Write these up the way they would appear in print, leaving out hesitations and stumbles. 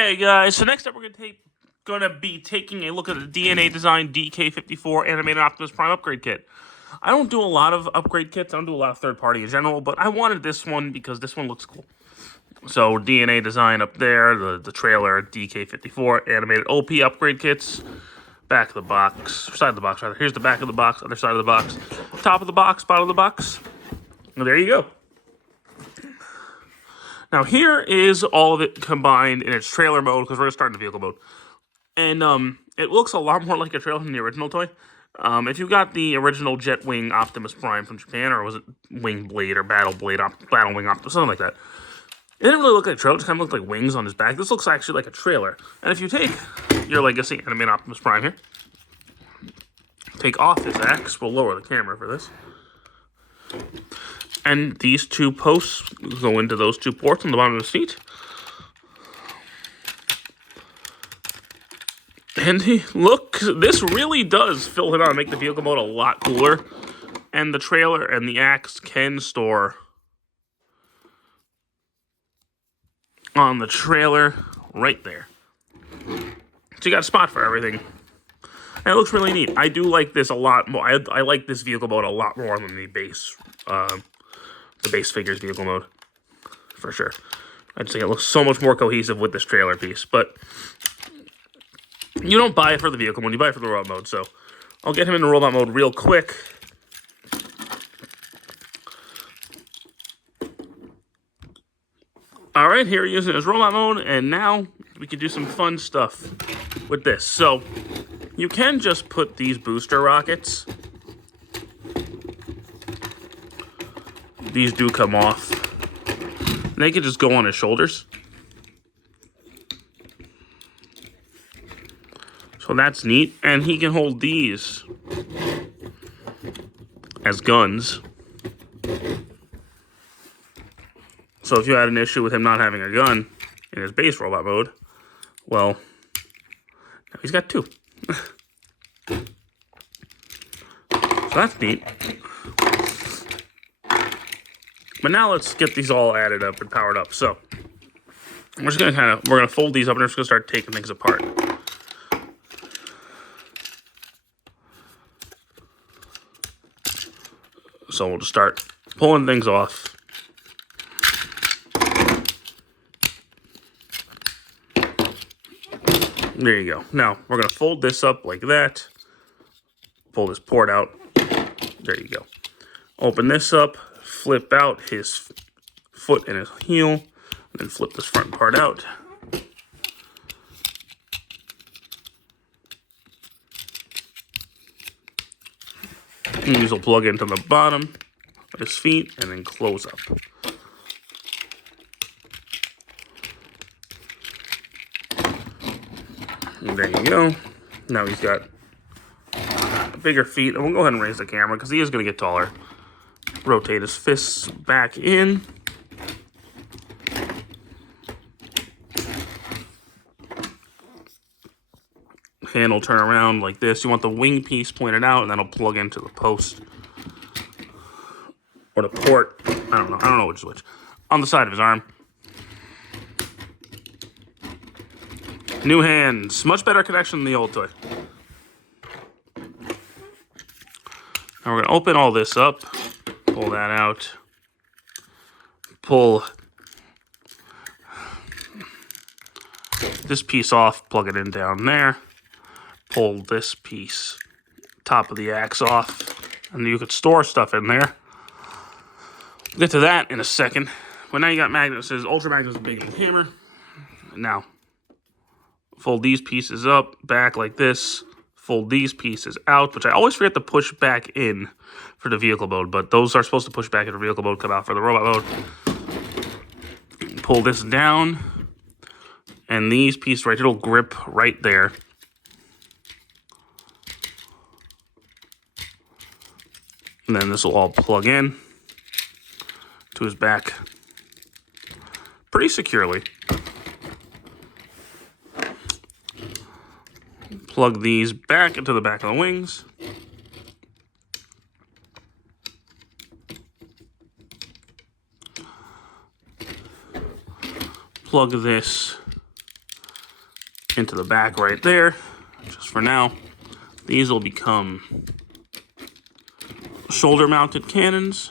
Hey guys, so next up we're gonna be taking a look at the DNA Design DK-54 Animated Optimus Prime upgrade kit. I don't do a lot of upgrade kits, I don't do a lot of third party in general, but I wanted this one because this one looks cool. So DNA Design up there, the trailer, DK-54 Animated OP upgrade kits, back of the box, side of the box rather. Here's the back of the box, other side of the box, top of the box, bottom of the box. And there you go. Now here is all of it combined in its trailer mode, because we're going to start in the vehicle mode. And it looks a lot more like a trailer than the original toy. If you got the original Jetwing Optimus Prime from Japan, or was it Wing Blade or Battle Wing Optimus, something like that. It didn't really look like a trailer, it kind of looked like wings on his back. This looks actually like a trailer. And if you take your Legacy Animated Optimus Prime here, take off his axe, we'll lower the camera for this. And these two posts go into those two ports on the bottom of the seat. And look, this really does fill it out and make the vehicle mode a lot cooler. And the trailer and the axe can store on the trailer right there. So you got a spot for everything. And it looks really neat. I do like this a lot more. I like this vehicle mode a lot more than the base figures vehicle mode, for sure. I just think it looks so much more cohesive with this trailer piece. But you don't buy it for the vehicle mode, you buy it for the robot mode. So I'll get him into robot mode real quick. Alright, here he is in his robot mode, and now we can do some fun stuff with this. So you can just put these booster rockets. These do come off. And they can just go on his shoulders. So that's neat. And he can hold these as guns. So if you had an issue with him not having a gun in his base robot mode, well, now he's got two. So that's neat. But now let's get these all added up and powered up. So we're just gonna we're gonna fold these up and we're just gonna start taking things apart. So we'll just start pulling things off. There you go. Now we're gonna fold this up like that. Pull this port out. There you go. Open this up. Flip out his foot and his heel, and then flip this front part out. And these will plug into the bottom of his feet and then close up. And there you go. Now he's got bigger feet, and we'll go ahead and raise the camera because he is going to get taller. Rotate his fists back in. Hand will turn around like this. You want the wing piece pointed out, and that'll plug into the post. Or the port. I don't know which is which. On the side of his arm. New hands. Much better connection than the old toy. Now we're going to open all this up. Pull that out. Pull this piece off, plug it in down there. Pull this piece, top of the axe off, and you could store stuff in there. We'll get to that in a second. But now you got magnets. It says Ultra Magnus big hammer. Now, fold these pieces up, back like this. Fold these pieces out, which I always forget to push back in for the vehicle mode, but those are supposed to push back into vehicle mode, come out for the robot mode. Pull this down, and these pieces right here will grip right there. And then this will all plug in to his back pretty securely. Plug these back into the back of the wings. Plug this into the back right there, just for now. These will become shoulder-mounted cannons.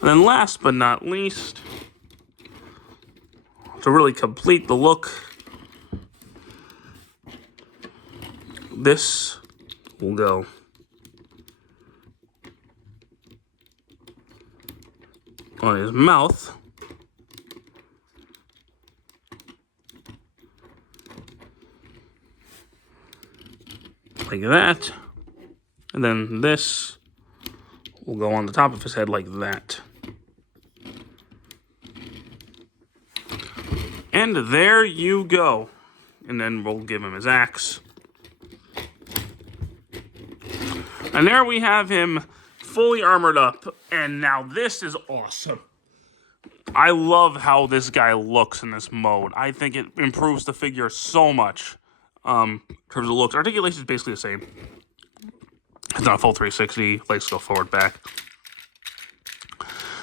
And then last but not least, to really complete the look, this will go on his mouth. Like that. And then this will go on the top of his head like that. And there you go. And then we'll give him his axe. And there we have him fully armored up. And now this is awesome. I love how this guy looks in this mode. I think it improves the figure so much in terms of looks. Articulation is basically the same. It's not a full 360. Legs go forward, back.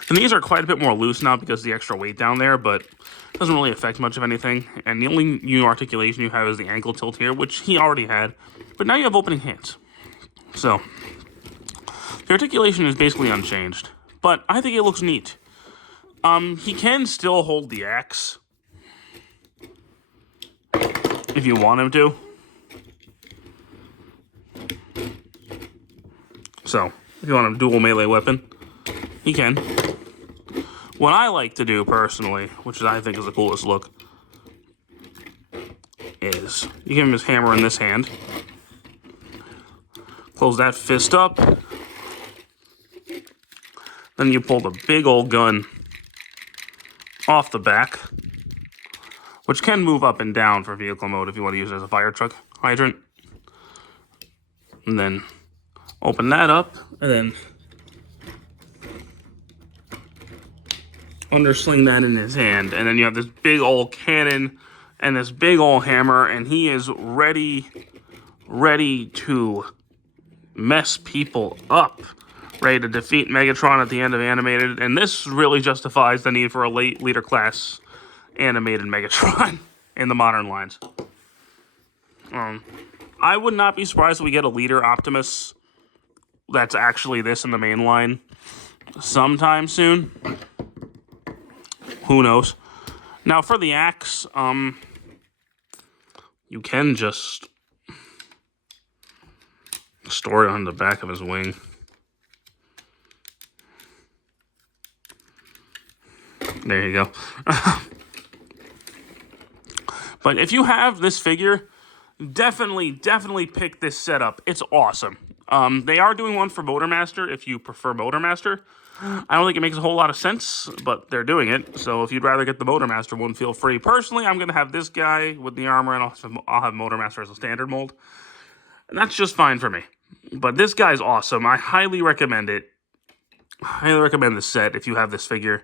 And these are quite a bit more loose now because of the extra weight down there, but it doesn't really affect much of anything. And the only new articulation you have is the ankle tilt here, which he already had. But now you have opening hands. So, the articulation is basically unchanged. But I think it looks neat. He can still hold the axe if you want him to. So, if you want a dual melee weapon, he can. What I like to do personally, which I think is the coolest look, is you give him his hammer in this hand, close that fist up, then you pull the big old gun off the back, which can move up and down for vehicle mode if you want to use it as a fire truck hydrant. And then open that up, and then undersling that in his hand. And then you have this big old cannon and this big old hammer, and he is ready to mess people up. Ready to defeat Megatron at the end of Animated, and this really justifies the need for a late leader class animated Megatron in the modern lines. I would not be surprised if we get a leader Optimus that's actually this in the main line sometime soon. Who knows? Now for the axe, you can just store it on the back of his wing. There you go. But if you have this figure, definitely pick this setup. It's awesome. They are doing one for Motormaster if you prefer Motormaster. I don't think it makes a whole lot of sense, but they're doing it. So if you'd rather get the Motormaster one, feel free. Personally, I'm going to have this guy with the armor, and I'll have Motormaster as a standard mold. And that's just fine for me. But this guy's awesome. I highly recommend it. Highly recommend this set if you have this figure.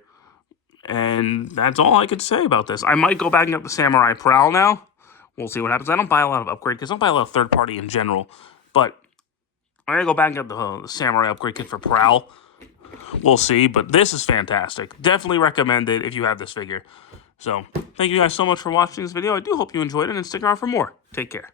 And that's all I could say about this. I might go back and get the Samurai Prowl now. We'll see what happens. I don't buy a lot of upgrade kits. I don't buy a lot of third party in general. But I'm going to go back and get the Samurai upgrade kit for Prowl. We'll see. But this is fantastic. Definitely recommend it if you have this figure. So, thank you guys so much for watching this video. I do hope you enjoyed it and stick around for more. Take care.